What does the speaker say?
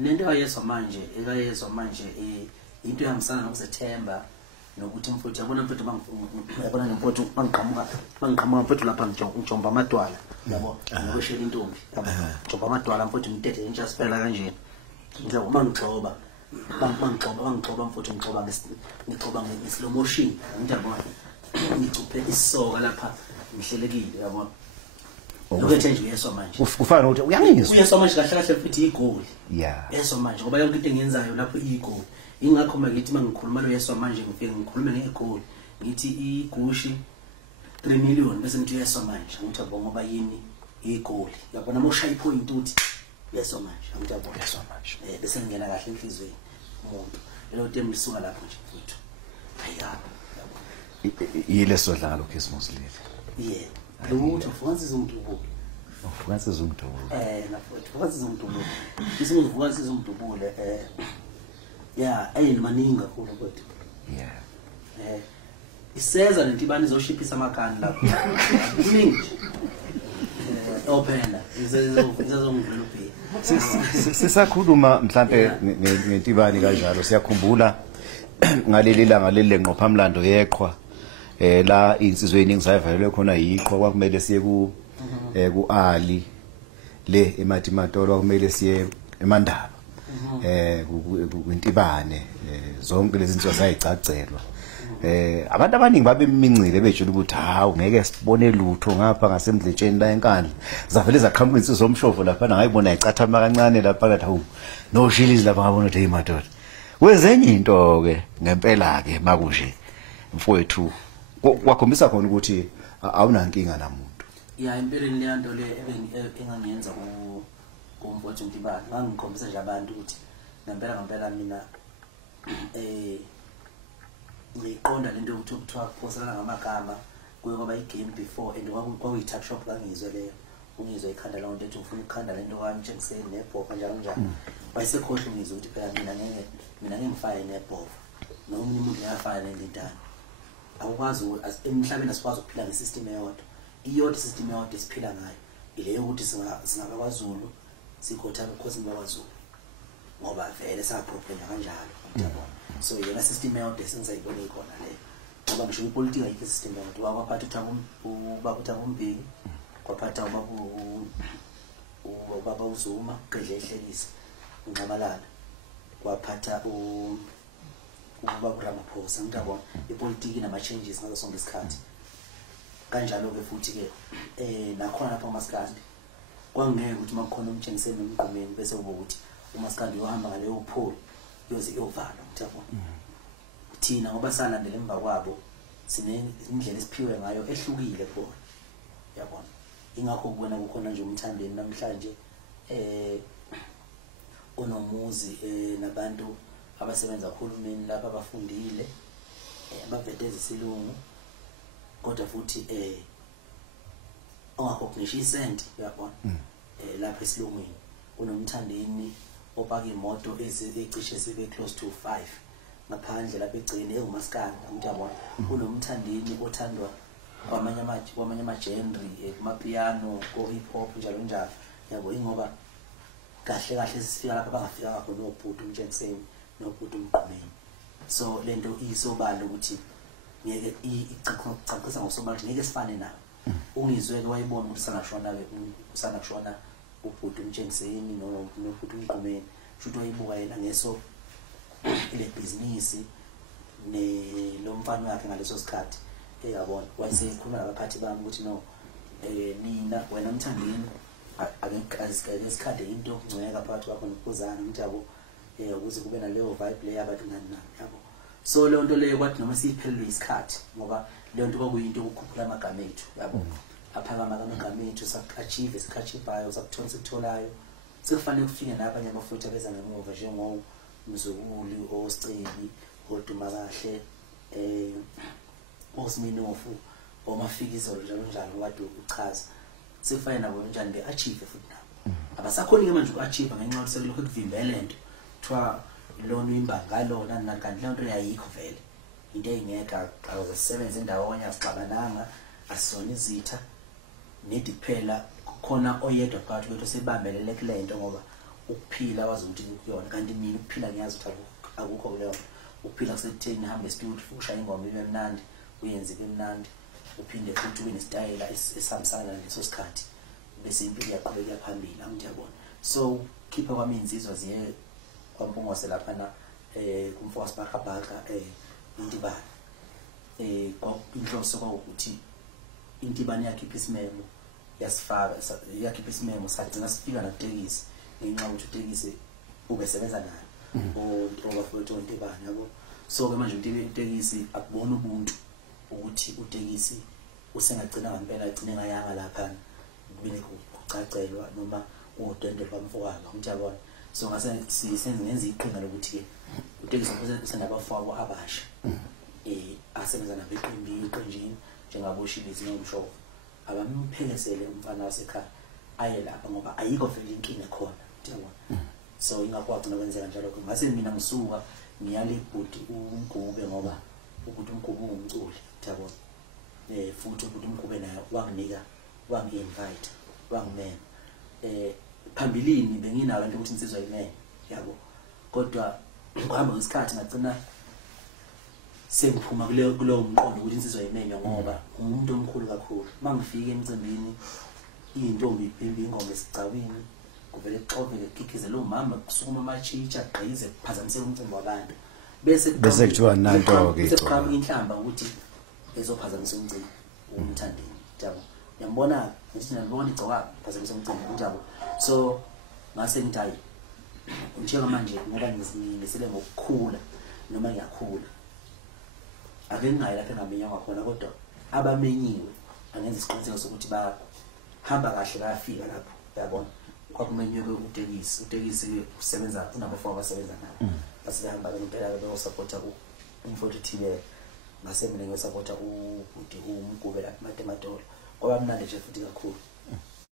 nento ayezwa manje into ehambisana nokuzethemba nokuthi mfuthu yabona mfuthu yabona nemfuthu bangiqhamuka mfuthu lapha ngijomba amadwala yabo ngokushela intombi yabo ngijomba amadwala mfuthu ngithethe intsha siphela kanjena ngidla uma ngixoba bangixoba mfuthu ngixoba ngeslow motion ngiyabona ngicuphe isoka lapha ngihlelekile yabo lokho nje uyeswa manje ufana ukuthi uyangizwa uyeswa manje kahle futhi igoli yeswa manje ngoba yonke into engiyenzayo lapho igoli ingakho mangithi mangikhuluma lo yeswa manje ngifike ngikhulume ngegoli ngithi igushi 3 million bese ngithi yeswa manje ngithi yabo ngoba yini igoli yabona moshaya ipoint uthi yeswa manje ngithi yabo yeswa manje bese ngena kahle enhlizweni umuntu lo temu lisuka lapho nje mfuthu ayabo yile sodlalo Christmas leli Lumuntu ufukanisa umuntu ubule. Ufukanisa umuntu ubule. Nafuthi ufukanisa umuntu ubule. Isinto ufukanisa umuntu ubule maningi kakhulu kodwa. Iseza lento ibani izoshiphisa amakani lapho. Kuningi. Ophela izazongivela ubhe. Sisakhuluma mhlambe ngentibani kanjalo siyakhumbula ngaleli langa leli lenqophamlando yeqhwa la insizweni ngisayivalelwe khona yiqhwa kwakumele siye ku Ali le eMatimatolo kwakumele siye eMandaba kwintibane zonke lezi zinto zayicacelwa abantu abaningi babemincile bejula ukuthi hawu ngeke sibone lutho ngapha ngasemdletsheni la enkandla zavele zaqhamuka insizwe zomshofo lapha ngayibona icathama kancane lapha kathi hawu noshilizi lapha ngabona ukuthi hey madoda kwezenye into ke ngempela ke makunje mfowethu wakhombisa khona ukuthi awunankinga namuntu impeleni le nto le engangenza kumfowethu Ntibane ngangikhombisa nje abantu ukuthi ngempela mina ngiqonda lento ukuthi kuthiwa kuphosana ngamagama kuye kwaba igame before and kwakuyi-tuck shop kangizwe leyo ungizwe ikhanda lawo nto ethi ufuna ukukhanda lento kwami njengiseni nebhofa njalo njalo wayesekhohle ungizwe ukuthi phela mina ngingifake nebhofa nomunye umuntu ngiyafaka lentana awukwazi emhlabeni asikwazi ukuphila ngesystem eyodwa system eyodwa esiphila ngayo ile yokuthi singabakwaZulu sikhotha ukhosi bakwaZulu ngoba vele saproblema kanjalo uyabona so yena system eyodwa esenzayibona ikhona le ngoba ngisho ipolitiki ayikho system eyodwa wakwaphatha ubaba uMbeki kwaphatha ubaba uZuma Gedle ehlekisa uNxamalala kwaphatha ubaba uRamaphosa ngiyabona ipolitiki nama changes ngaso sonke isikhathi kanjalo ke futhi ke nakhona lapha Maskandi kwangeke ukuthi makukhona umtshengiseni nomgqumeni bese kube ukuthi uMaskandi uhamba ngaleyo pholi yoze iyovala ngiyabona thina ngoba salandela emva kwabo sine indlela esiphiwe ngayo ehlukile khona yabona ingakho kubona kukhona nje umthandeni namhlanje onomuzi nabantu abasebenza uhulumeni lapha abafundile abaveteza isilungu kodwa futhi ongakhokhnisha isenti uyabona lapha esilungwini unomthandeni opaka imoto ezicishe sibe close to 5 ngaphandle lapha egcini engumaskandi ngiyabona unomthandeni othandwa kwamanye ama-genre kumapiano ko-hip hop njalo njalo yabo ingoba kahle sifika lapha bangafika ngakho nobhuti umtshengiseni nobhuti umgqumeni so lento isobala ukuthi ngeke icacisa ngosobala ngeke sifane nayo ungizweke wayibona ukuthi usanakushona ubhuti umtshengiseni nobhuti umgqumeni futhi wayibuka yena ngeso ile business lo mfana wakhe ngaleso sikhathi yabona wayesekhuluma nabaphathi bami ukuthi no nina wena Mthandeni asikade into okungcweka phakathi kwakho noKhuzani ukuthi yabo ukuze kube naleyo vibe le yabantu nani yabo so leyo nto leyo kwathi noma siyiphelelwe isikhathi ngoba leyo nto kwakuyinto ukukhuphula amagama ethu yabo aphakama amagama ethu sakuachieve isikhachipayo sakuthola sikutholayo sekufanele kufike nabanye abafowethu abeza ngemuva njengomzukuli oSiceli oduma kahle oSminofu oMafikizolo njalo wadu uchaza sefana nabo njani beachieve futhi nabo abasakhoni ke manje ukuachieve ngenxa yokuthi selokhu kuvimbela lento kuthiwa lona imbanga lona nakanti lento yayikho vele into engeka awusebenza endawonye asixabananga asona izitha nedi kuphela khona oyedwa phakathi kwethu sebambelele kule nto ngoba ukuphila wazi ukuthi kuyona kanti mina ukuphila ngiyazi ukuthi akukho leyo ukuphila kusekutheni hambe e-studio ushaya ingoma ibe mnandi uyenze ibe mnandi uphinde futhi ube nesitayela esihambisana naleso sikhathi bese impilo iyaqhubeka phambili amntiyabona so khipha kwami insizwa ziye kwaMpungose lapha na kumfowasi bakhabhaka intibane inhloso kwawukuthi intibane yakhipha isimemo yasifaka yakhipha isimemo sagcina sifika nakutekisi ngenxa ukuthi utekisi ubesebenza naye obafowethu intibane yabo so ke manje utekisi akubona ubuntu ukuthi utekisi usengagcina ngempela agcine ngayanga lapha kube kucacelwa noma udende lwamfowabo umntiyabona so ngase sisenze ngenza iqhinga lokuthi ke utekisi usenabafowabo abasha asebenza nabeqenjini njengaboshilizi nomshovu abamphekesele umfana wasekhaya aye lapha ngoba ayikho vele inkinga khona uyabona so ingakwazi nokwenzeka njalo ngase mina ngisuka ngiyale ibhudi umgube ngoba ukuthi umgube ungumculi uyabona futhi ukuthi umgube naye wangi-invite wangimema phambilini benginayo into ukuthi insizwa yimene yabo kodwa ngohamba ngesikhathi ngagcina sengiphuma kulowo mqondo ukuthi insizwa yimenywa ngoba umuntu omkhulu kakhulu mangifika emcimbini intombi iphimba ingoma esigcawini kuvele kuxoveke kukhizela umama kusukuma amachitsha agqize kuphazamisela umcimbi wabantu bese kuthiwa nanto ke seqhamuka inhlamba ukuthi ezophazamisa umcimbi umthandeni yabo yambona ngithi nabona igcoka phazamisa umcimbi njalo so ngase ngithi njengoba manje ngoba ngisele ngokukhula noma ngiyakhula ake ngayi lapha engamenywa ngakhona kodwa abamenyiwe angenza isiqiniseko sokuthi bahamba kahle bayafika lapho uyabona kwakumenywe utekisi usebenza kunabafowabo abasebenza nabo basebehamba ngempela beyosupport umfowethu thile ngase mina ngiyosupporta uBhuti umgube lapha eMatematolo kwaba mnandi nje futhi kakhulu